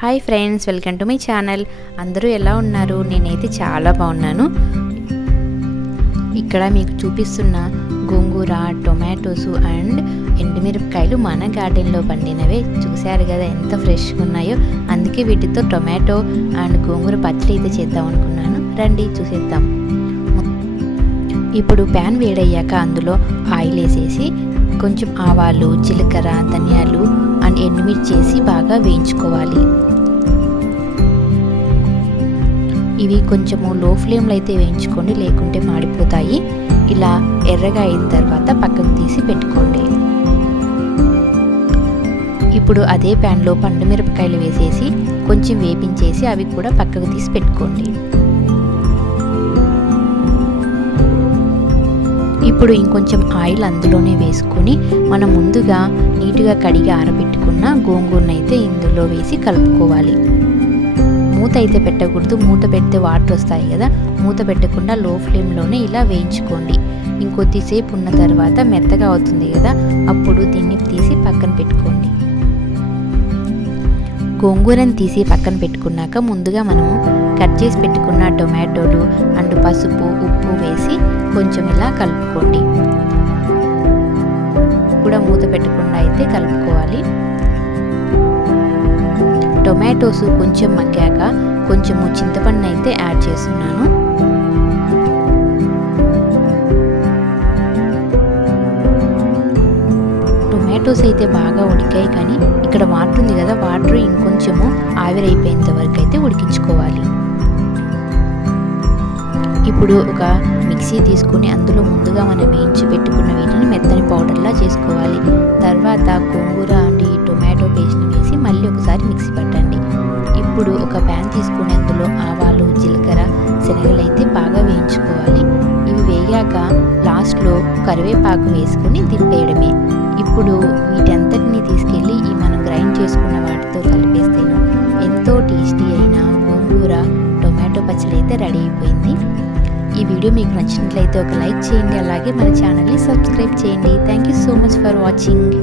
Hi friends, welcome to my channel. అందరూ ఎలా ఉన్నారు? నేనైతే చాలా బాగున్నాను. ఇక్కడ మీకు చూపిస్తున్న గోంగూర, టొమాటోస్ అండ్ ఎండుమిరపకాయలు మన గార్డెన్లో పండినవే. చూశారు కదా ఎంత ఫ్రెష్గా ఉన్నాయో. అందుకే వీటితో టొమాటో అండ్ గోంగూర పచ్చడి అయితే చేద్దాం అనుకున్నాను. రండి చూసేద్దాం. ఇప్పుడు ప్యాన్ వేడయ్యాక అందులో ఆయిల్ వేసేసి కొంచెం ఆవాలు, జీలకర్ర, ధనియాలు అండ్ ఎండుమిర్చి వేసి బాగా వేయించుకోవాలి. ఇవి కొంచెము లో ఫ్లేమ్లో అయితే వేయించుకోండి, లేకుంటే మాడిపోతాయి. ఇలా ఎర్రగా అయిన తర్వాత పక్కకు తీసి పెట్టుకోండి. ఇప్పుడు అదే ప్యాన్లో పండు మిరపకాయలు వేసేసి కొంచెం వేపించేసి అవి కూడా పక్కకు తీసి పెట్టుకోండి. ఇప్పుడు ఇంకొంచెం ఆయిల్ అందులోనే వేసుకొని మనం ముందుగా నీట్గా కడిగి ఆరబెట్టుకున్న గోంగూరను అయితే ఇందులో వేసి కలుపుకోవాలి. మూత అయితే పెట్టకూడదు, మూత పెడితే వాటర్ వస్తాయి కదా. మూత పెట్టకుండా లో ఫ్లేమ్లోనే ఇలా వేయించుకోండి. ఇంకొద్దిసేపు ఉన్న తర్వాత మెత్తగా అవుతుంది కదా, అప్పుడు దీన్ని తీసి పక్కన పెట్టుకోండి. గోంగూరను తీసి పక్కన పెట్టుకున్నాక ముందుగా మనము కట్ చేసి పెట్టుకున్న టొమాటోలు అండ్ పసుపు, ఉప్పు వేసి కొంచెం ఇలా కలుపుకోండి. కూడా మూత పెట్టకుండా అయితే కలుపుకోవాలి. టొమాటోస్ కొంచెం మగ్గాక కొంచెము చింతపండు అయితే యాడ్ చేస్తున్నాను. టొమాటోస్ అయితే బాగా ఉడికాయి, కానీ ఇక్కడ వాటర్ ఉంది కదా, వాటర్ ఇంకొంచెము ఆవిరైపోయేంత వరకు అయితే ఉడికించుకోవాలి. ఇప్పుడు ఒక మిక్సీ తీసుకుని అందులో ముందుగా మనం వేయించి పెట్టుకున్న వీటిని మెత్తని పౌడర్లా చేసుకోవాలి. తర్వాత గోంగూర అండ్ ఈ టొమాటో పేస్ట్ని వేసి మళ్ళీ ఒకసారి మిక్సీ పట్టండి. ఇప్పుడు ఒక ప్యాన్ తీసుకుని అందులో ఆవాలు, జీలకర్ర, శనగలు అయితే బాగా వేయించుకోవాలి. ఇవి వేగాక లాస్ట్లో కరివేపాకు వేసుకుని దింపేయడమే. ఇప్పుడు వీటంతటిని తీసుకెళ్ళి ఈ మనం గ్రైండ్ చేసుకున్న వాటితో కలిపేస్తేను ఎంతో టేస్టీ అయిన గోంగూర టొమాటో పచ్చడి అయితే రెడీ అయిపోయింది. ఈ వీడియో మీకు నచ్చినట్లయితే ఒక లైక్ చేయండి, అలాగే మన ఛానల్ని సబ్స్క్రైబ్ చేయండి. Thank you so much for watching.